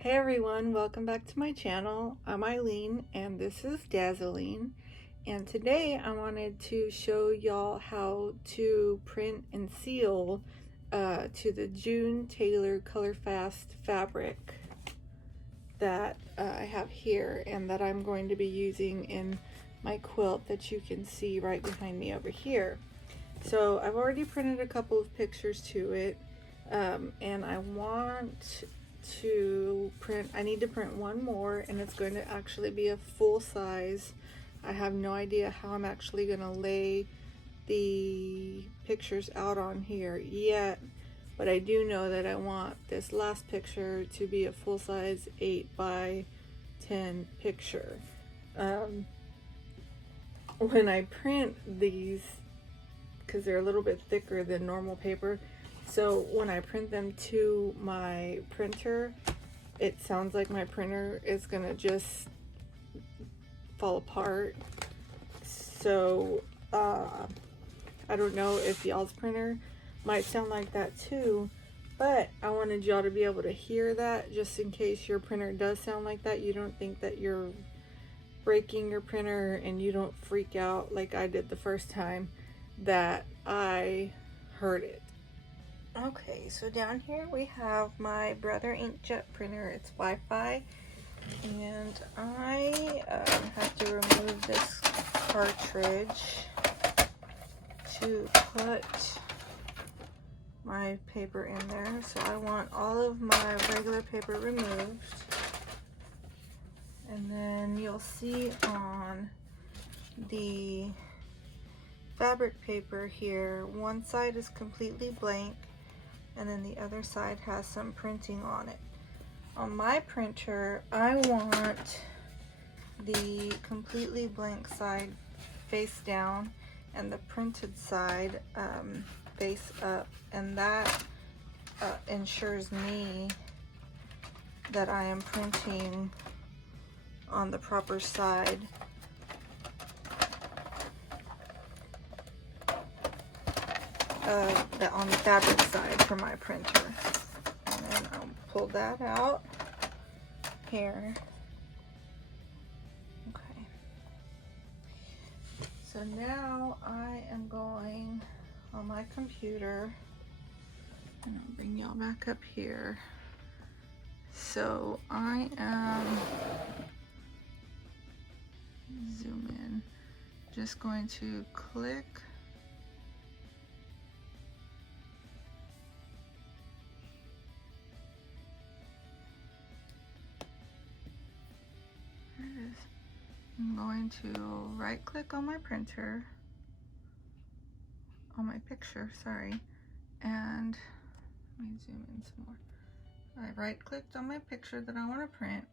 Hey everyone, welcome back to my channel. I'm Eileen and this is Dazzling, and today I wanted to show y'all how to print and seal to the June Tailor Colorfast fabric that I have here and that I'm going to be using in my quilt that you can see right behind me over here. So I've already printed a couple of pictures to it, and I need to print one more, and it's going to actually be a full size. I have no idea how I'm actually going to lay the pictures out on here yet, but I do know that I want this last picture to be a full size 8x10 picture. When I print these, because they're a little bit thicker than normal paper, so when I print them to my printer, it sounds like my printer is gonna just fall apart. So I don't know if y'all's printer might sound like that too, but I wanted y'all to be able to hear that, just in case your printer does sound like that. You don't think that you're breaking your printer and you don't freak out like I did the first time that I heard it. Okay, so down here we have my Brother inkjet printer. It's Wi-Fi, and I have to remove this cartridge to put my paper in there. So I want all of my regular paper removed, and then you'll see on the fabric paper here, one side is completely blank and then the other side has some printing on it. On my printer, I want the completely blank side face down and the printed side face up, and that ensures me that I am printing on the proper side. On the fabric side for my printer. And then I'll pull that out here. Okay. So now I am going on my computer, and I'll bring y'all back up here. So I am, zoom in, just going to click I'm going to right click on my printer, on my picture, sorry, and let me zoom in some more. I right clicked on my picture that I want to print,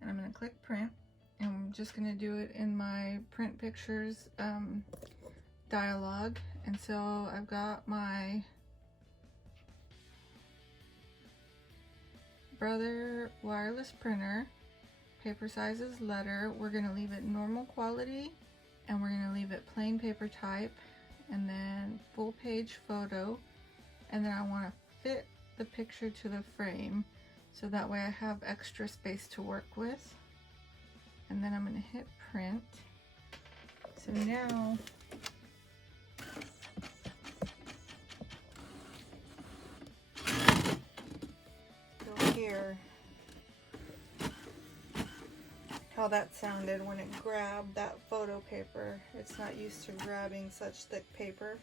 and I'm going to click print, and I'm just going to do it in my print pictures dialog. And so I've got my Brother wireless printer. Paper size is letter. We're going to leave it normal quality, and we're going to leave it plain paper type, and then full page photo, and then I want to fit the picture to the frame so that way I have extra space to work with. And then I'm going to hit print. So now you'll hear how that sounded when it grabbed that photo paper. It's not used to grabbing such thick paper.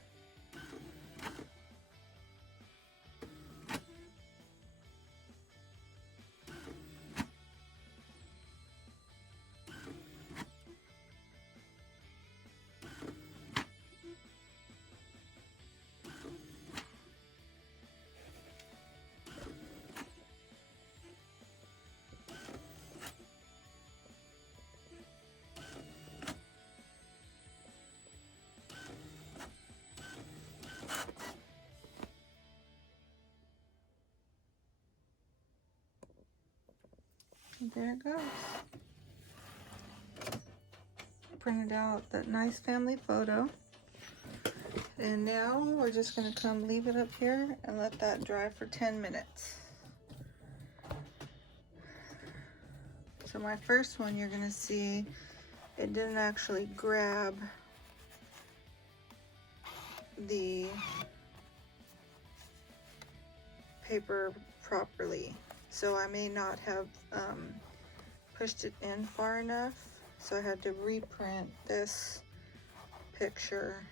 There it goes. Printed out that nice family photo. And now we're just going to come leave it up here and let that dry for 10 minutes. So my first one, you're gonna see it didn't actually grab the paper properly. So I may not have pushed it in far enough. So I had to reprint this picture.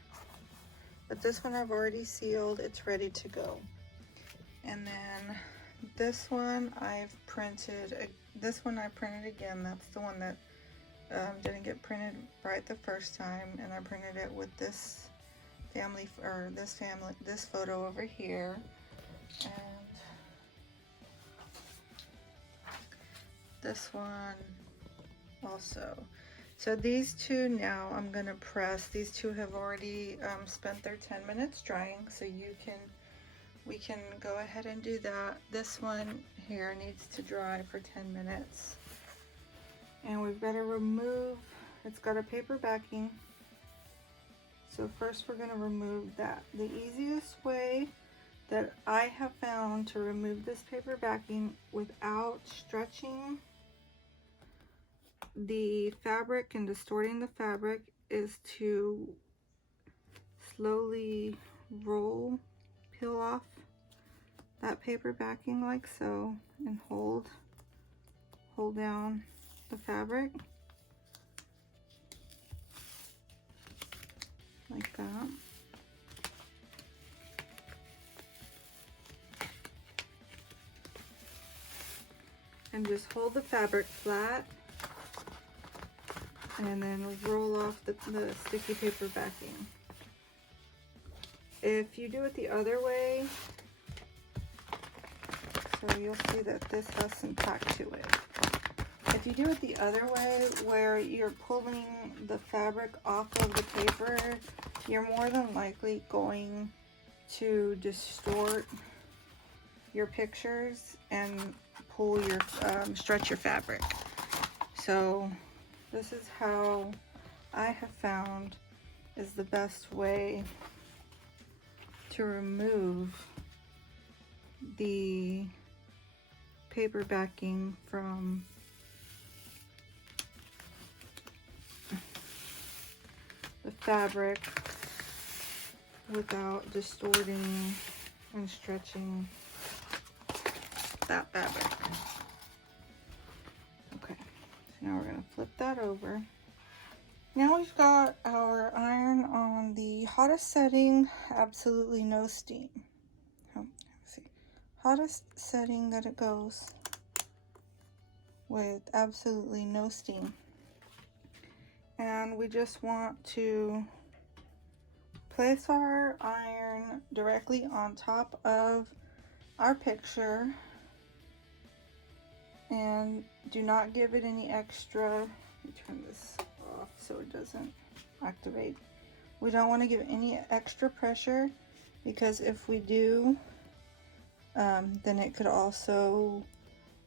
But this one I've already sealed, it's ready to go. And then this one I've printed, this one I printed again. That's the one that didn't get printed right the first time, and I printed it with this family, or this photo over here. And this one also. So these two now I'm gonna press. These two have already spent their 10 minutes drying, so we can go ahead and do that. This one here needs to dry for 10 minutes. And we've got to remove, it's got a paper backing. So first we're gonna remove that. The easiest way that I have found to remove this paper backing without stretching the fabric and distorting the fabric is to slowly peel off that paper backing like so, and hold down the fabric like that. And just hold the fabric flat and then roll off the sticky paper backing. If you do it the other way, so you'll see that this has some tack to it. If you do it the other way, where you're pulling the fabric off of the paper, you're more than likely going to distort your pictures and stretch your fabric. So this is how I have found is the best way to remove the paper backing from the fabric without distorting and stretching that fabric. Okay, so now we're going to flip that over. Now we've got our iron on the hottest setting, absolutely no steam. Let's see, hottest setting that it goes with absolutely no steam. And we just want to place our iron directly on top of our picture and do not give it any extra. Let me turn this off so it doesn't activate. We don't want to give any extra pressure, because if we do, then it could also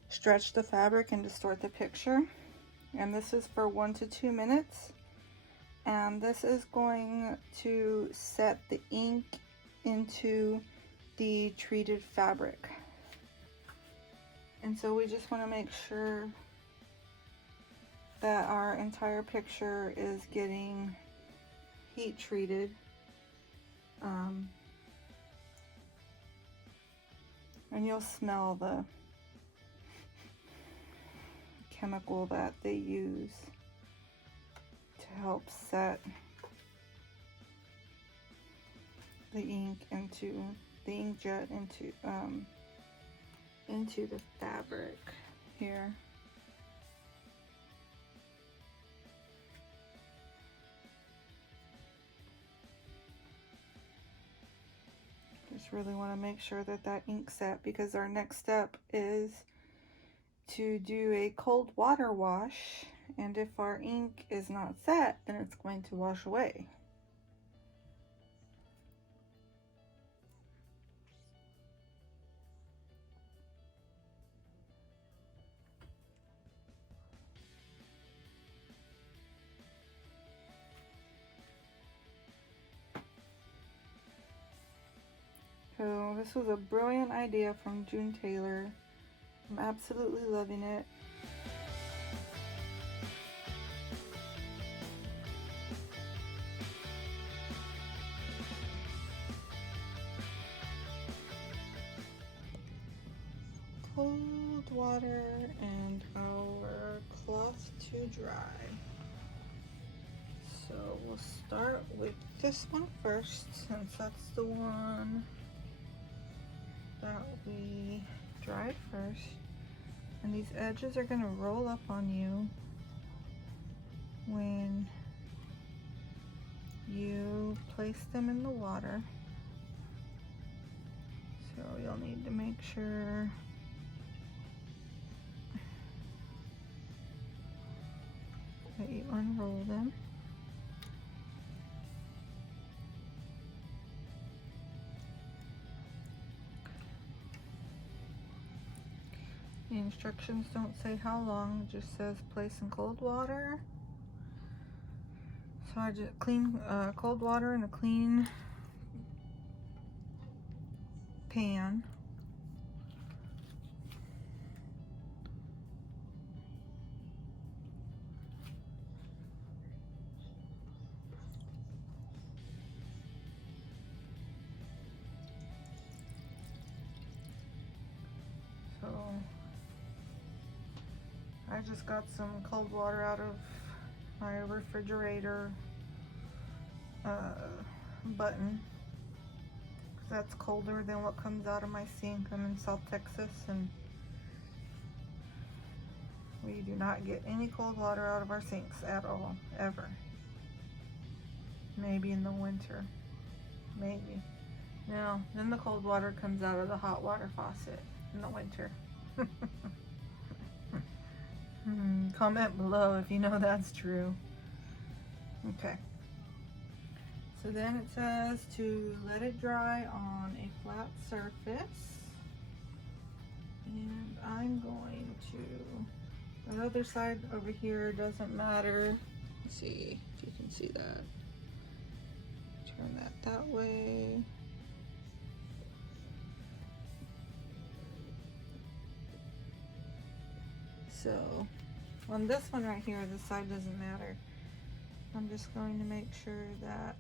stretch the fabric and distort the picture. And this is for 1 to 2 minutes. And this is going to set the ink into the treated fabric. And so we just want to make sure that our entire picture is getting heat treated. And you'll smell the chemical that they use to help set the ink into the inkjet into the fabric here. Just really want to make sure that that ink set, because our next step is to do a cold water wash, and if our ink is not set, then it's going to wash away. So this was a brilliant idea from Tailor. I'm absolutely loving it. cold water and our cloth to dry. So we'll start with this one first, since that's the one that we dried first. And these edges are going to roll up on you when you place them in the water. So you'll need to make sure that you unroll them. The instructions don't say how long, it just says place in cold water. So I just clean cold water in a clean pan. So I just got some cold water out of my refrigerator button, because that's colder than what comes out of my sink. I'm in South Texas and we do not get any cold water out of our sinks at all, ever. Maybe in the winter, maybe. No, then the cold water comes out of the hot water faucet in the winter. Comment below if you know that's true. Okay. So then it says to let it dry on a flat surface. And I'm going to, the other side over here doesn't matter. Let's see if you can see that. Turn that way. So on this one right here, the side doesn't matter. I'm just going to make sure that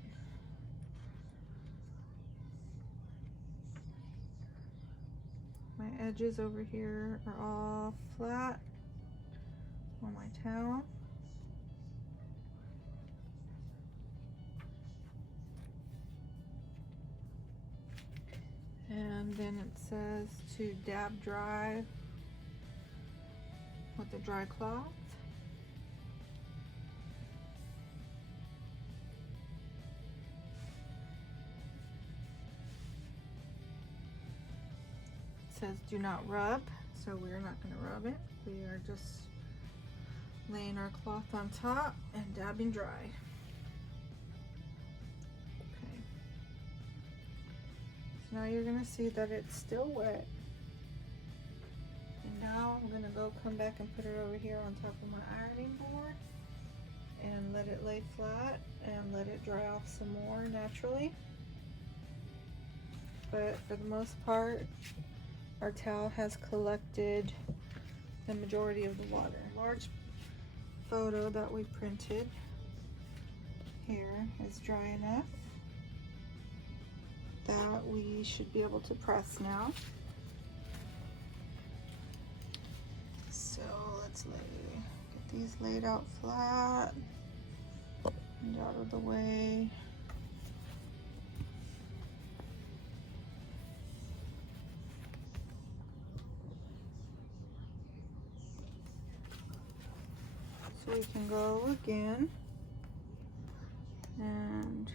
my edges over here are all flat on my towel. And then it says to dab dry with a dry cloth. It says do not rub, so we're not going to rub it. We are just laying our cloth on top and dabbing dry. Okay. So now you're going to see that it's still wet. And now I'm going to go come back and put it over here on top of my ironing board and let it lay flat and let it dry off some more naturally. But for the most part, our towel has collected the majority of the water. Large photo that we printed here is dry enough that we should be able to press now. So let's get these laid out flat and out of the way. So we can go again and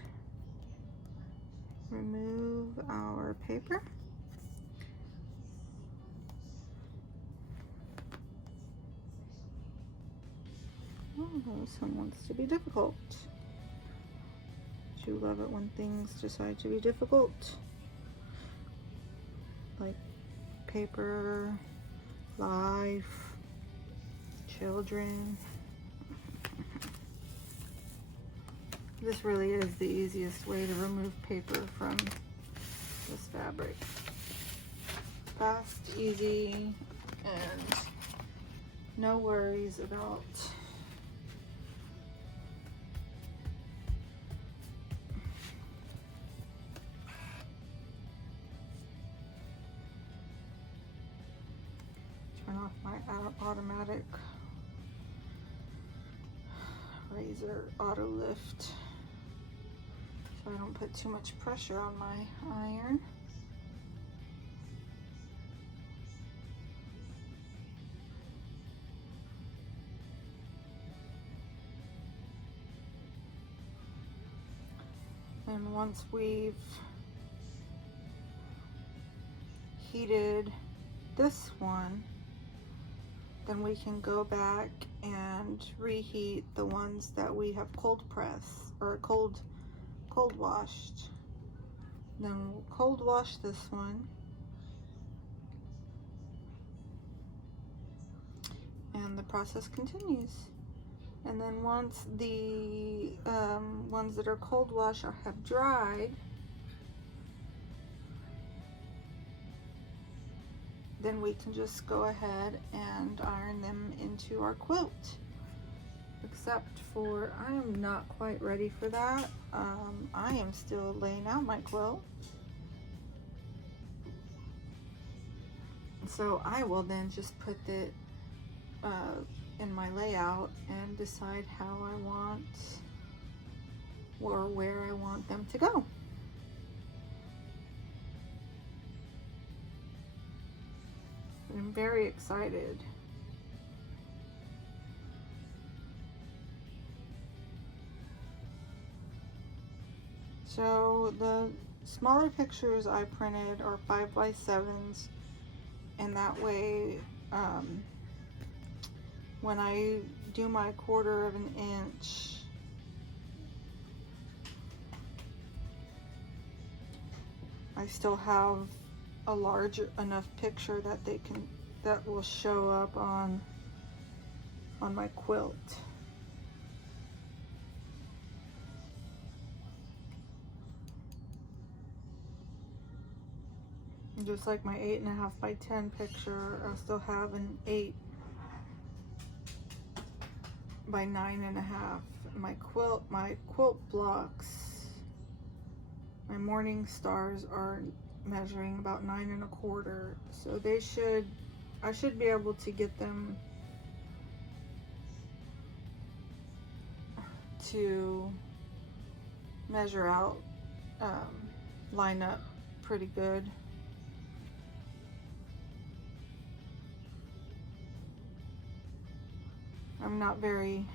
remove our paper. Oh, this one wants to be difficult. Do you love it when things decide to be difficult? Like paper, life, children. This really is the easiest way to remove paper from this fabric. Fast, easy, and no worries about turn off my automatic razor auto lift so I don't put too much pressure on my iron. And once we've heated this one, then we can go back and reheat the ones that we have cold pressed or cold washed. Then we'll cold wash this one, and the process continues. And then once the ones that are cold wash have dried, then we can just go ahead and iron them into our quilt. Except for, I am not quite ready for that. I am still laying out my quilt. So I will then just put it in my layout and decide how I want or where I want them to go. I'm very excited. So the smaller pictures I printed are 5x7s, and that way when I do my 1/4 of an inch, I still have a large enough picture that will show up on my quilt. And just like my 8.5 by 10 picture, I still have an 8 by 9.5. My quilt blocks, my morning stars are measuring about 9.25, so I should be able to get them to measure out, line up pretty good. I'm not very,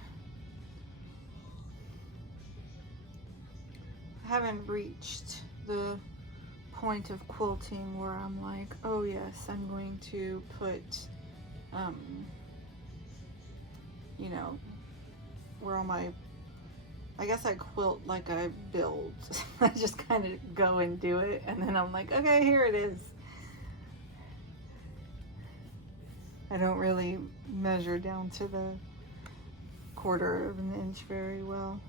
I haven't reached the point of quilting where I'm like, oh yes, I'm going to put, you know, where all my, I guess I quilt like I build. I just kind of go and do it, and then I'm like, okay, here it is. I don't really measure down to the 1/4 of an inch very well.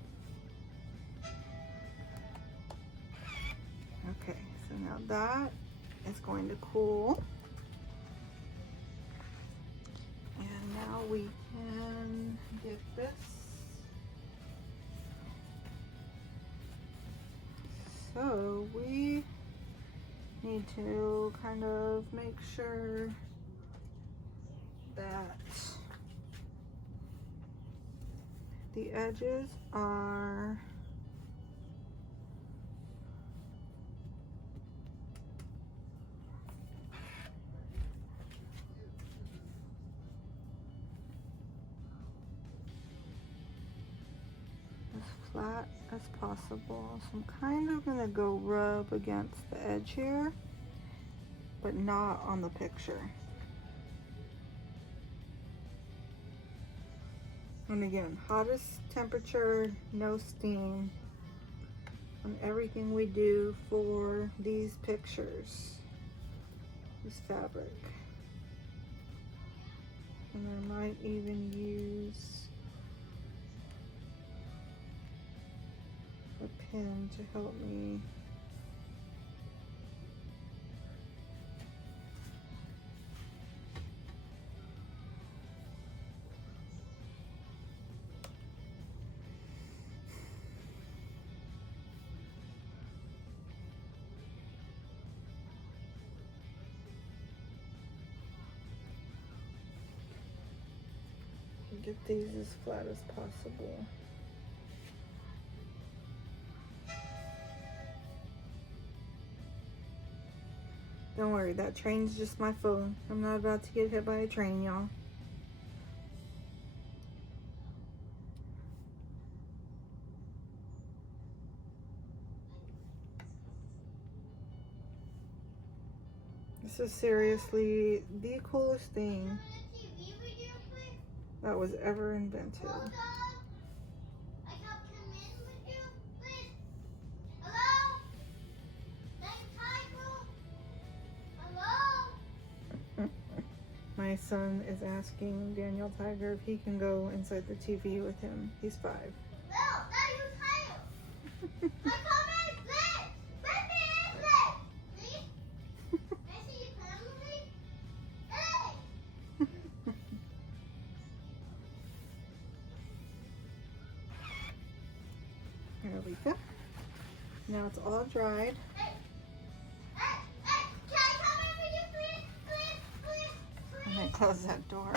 Okay, so now that is going to cool. And now we can get this. So we need to kind of make sure that the edges are as flat as possible. So I'm kind of gonna go rub against the edge here, but not on the picture. And again, hottest temperature, no steam on everything we do for these pictures, this fabric. And I might even use a pin to help me. Get these as flat as possible. Don't worry, that train's just my phone. I'm not about to get hit by a train, y'all. This is seriously the coolest thing that was ever invented. My son is asking Daniel Tiger if he can go inside the TV with him. He's 5. There we go. Now it's all dried. And then close that door.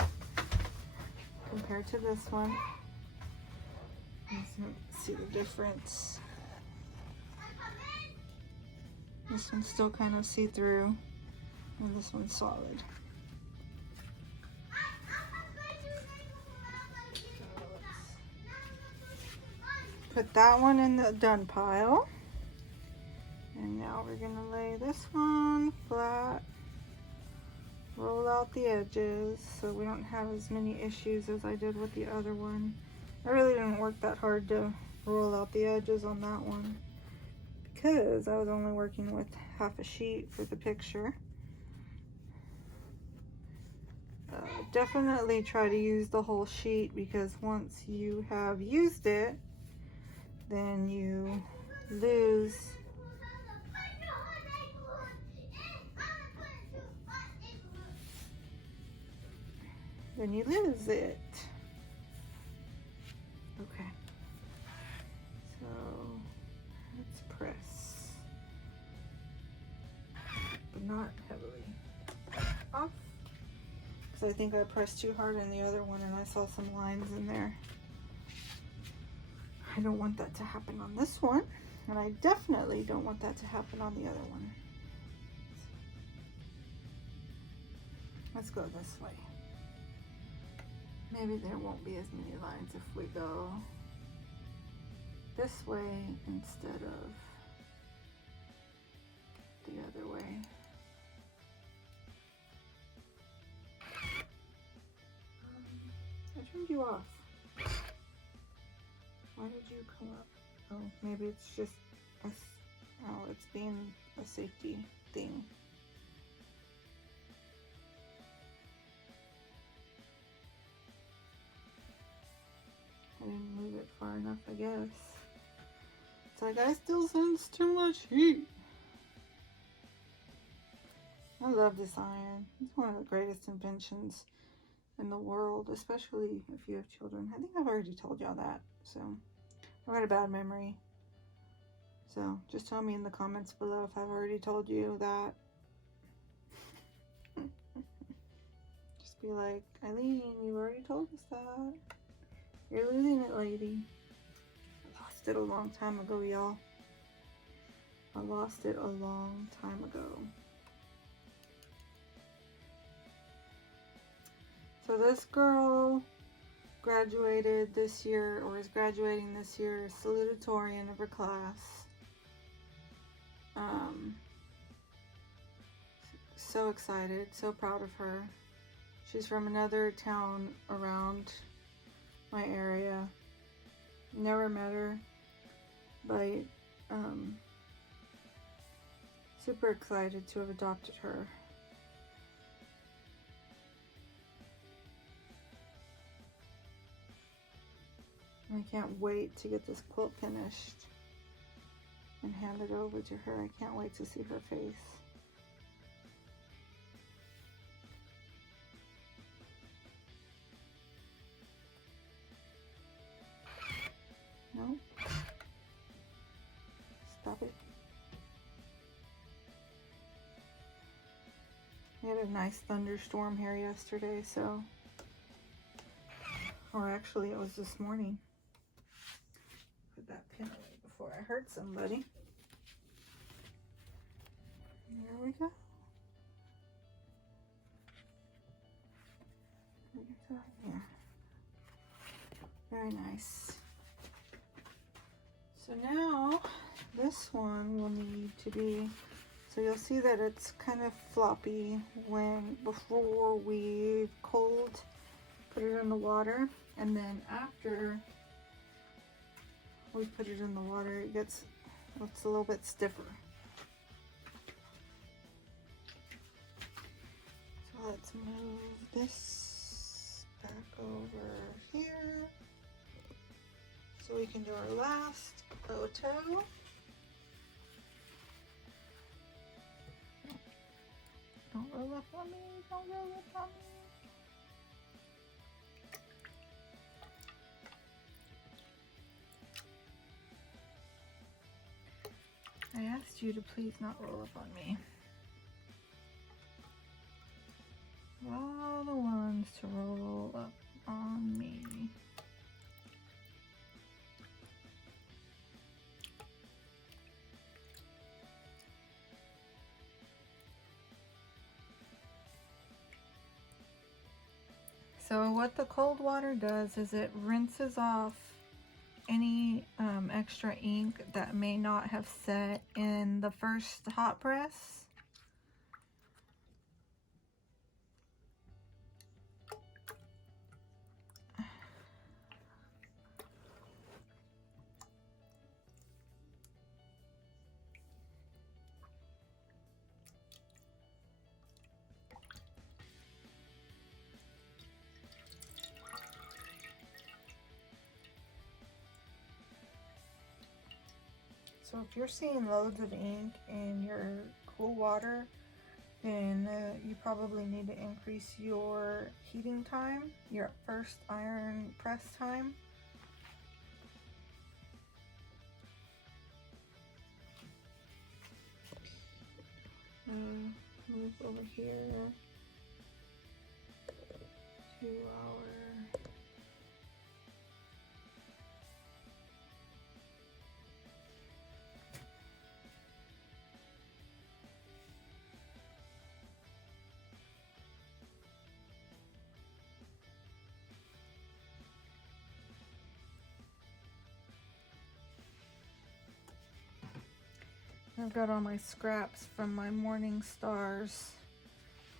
Compared to this one, you can see the difference. This one's still kind of see-through, and this one's solid. Put that one in the done pile. And now we're gonna lay this one flat. Roll out the edges so we don't have as many issues as I did with the other one. I really didn't work that hard to roll out the edges on that one because I was only working with half a sheet for the picture. Definitely try to use the whole sheet because once you have used it, then you lose it. Okay, so let's press, but not heavily off, because I think I pressed too hard in the other one and I saw some lines in there. I don't want that to happen on this one, and I definitely don't want that to happen on the other one. Let's go this way. Maybe there won't be as many lines if we go this way instead of the other way. I turned you off. Why did you come up? Oh, maybe it's just us. Oh, it's being a safety thing. I didn't move it far enough, I guess. It's like I still sense too much heat. I love this iron. It's one of the greatest inventions in the world, especially if you have children. I think I've already told y'all that, so I've got a bad memory. So just tell me in the comments below if I've already told you that. Just be like, Eileen, you already told us that. You're losing it, lady. I lost it a long time ago, y'all. I lost it a long time ago. So this girl graduated this year, or is graduating this year, salutatorian of her class. So excited, so proud of her. She's from another town around my area. Never met her, but super excited to have adopted her. I can't wait to get this quilt finished and hand it over to her. I can't wait to see her face. No? Stop it. We had a nice thunderstorm here yesterday, so Or actually, it was this morning. Put that pin away before I hurt somebody. There we go. Yeah. Very nice. So now this one will need to be, so you'll see that it's kind of floppy before we cold put it in the water, and then after we put it in the water it's a little bit stiffer. So let's move this back over here so we can do our last photo. Don't roll up on me, don't roll up on me. I asked you to please not roll up on me. All the ones to roll up on me. So what the cold water does is it rinses off any extra ink that may not have set in the first hot press. So if you're seeing loads of ink in your cool water, then you probably need to increase your heating time, your first iron press time. Move over here to our I've got all my scraps from my morning stars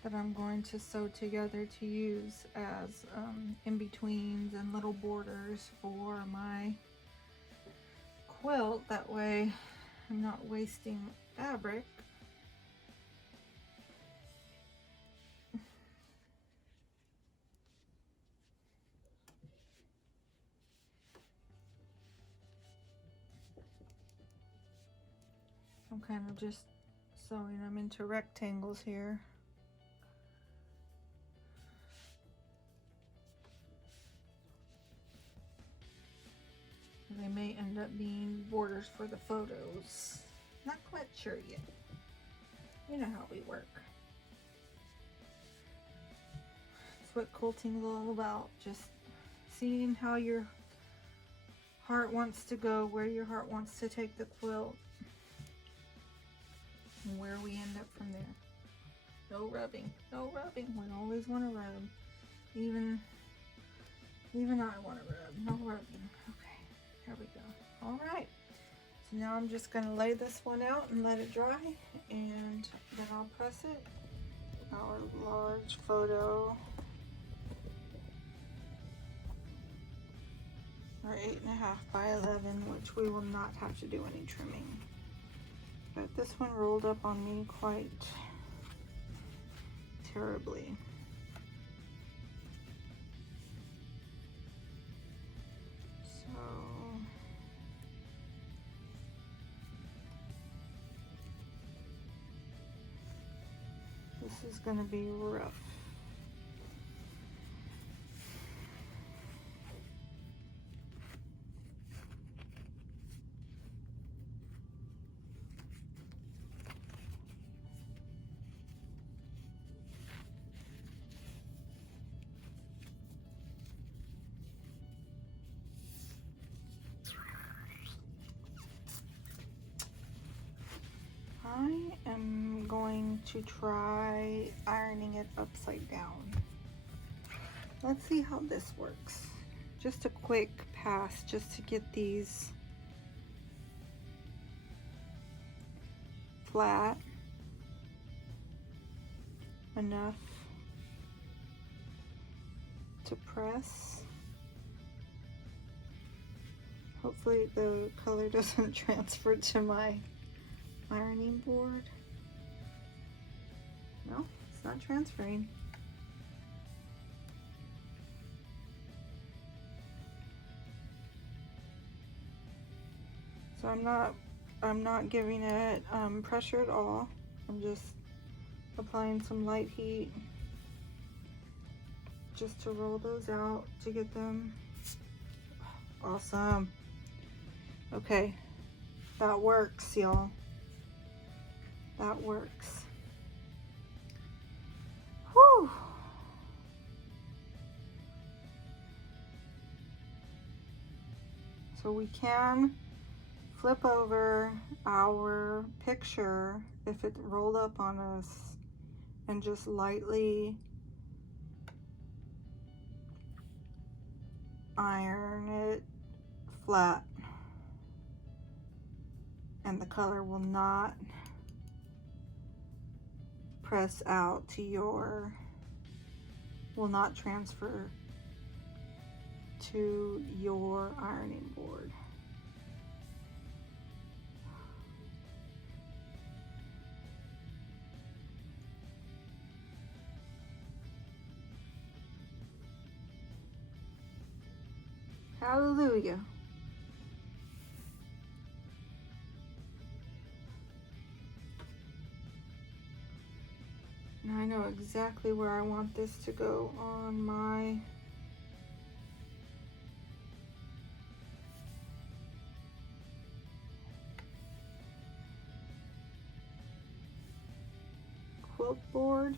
that I'm going to sew together to use as in-betweens and little borders for my quilt. That way I'm not wasting fabric. I'm kind of just sewing them into rectangles here. They may end up being borders for the photos. Not quite sure yet. You know how we work. That's what quilting is all about. Just seeing how your heart wants to go, where your heart wants to take the quilt, and where we end up from there. No rubbing, no rubbing. We always want to rub. Even I want to rub. No rubbing. Okay, here we go. All right. So now I'm just going to lay this one out and let it dry, and then I'll press it. Our large photo. Our 8.5 by 11, which we will not have to do any trimming. But this one rolled up on me quite terribly. So this is going to be rough. I am going to try ironing it upside down. Let's see how this works. Just a quick pass just to get these flat enough to press. Hopefully the color doesn't transfer to my ironing board. No, it's not transferring. So I'm not giving it pressure at all. I'm just applying some light heat just to roll those out to get them awesome. Okay, that works, y'all. That works. Whew. So we can flip over our picture if it rolled up on us and just lightly iron it flat, and the color will not press out to your, will not transfer to your ironing board. Hallelujah. Now I know exactly where I want this to go on my quilt board.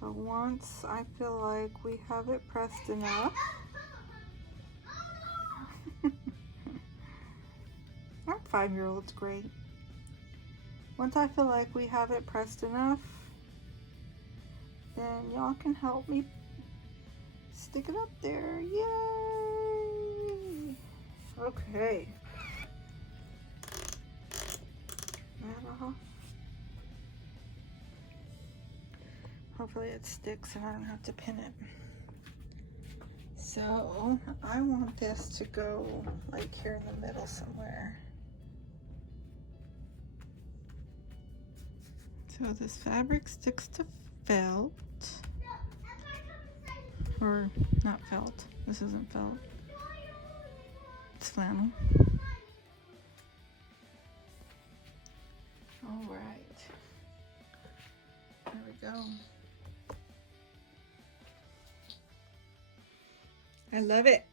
So once I feel like we have it pressed enough, our 5-year-old's great. Once I feel like we have it pressed enough, then y'all can help me stick it up there. Yay! Okay. That off. Hopefully it sticks and I don't have to pin it. So I want this to go like here in the middle somewhere. So this fabric sticks to felt, or not felt, this isn't felt, it's flannel. All right, there we go. I love it.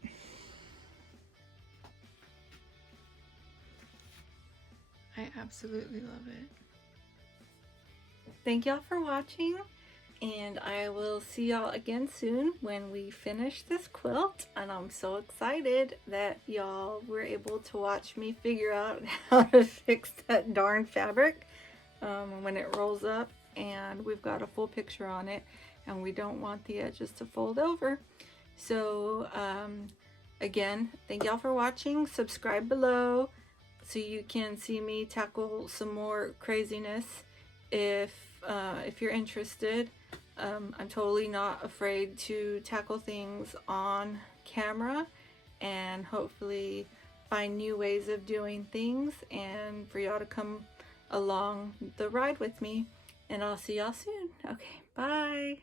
I absolutely love it. Thank y'all for watching, and I will see y'all again soon when we finish this quilt. And I'm so excited that y'all were able to watch me figure out how to fix that darn fabric when it rolls up, and we've got a full picture on it, and we don't want the edges to fold over. So again, thank y'all for watching. Subscribe below so you can see me tackle some more craziness if you're interested. I'm totally not afraid to tackle things on camera and hopefully find new ways of doing things, and for y'all to come along the ride with me. And I'll see y'all soon. Okay, bye.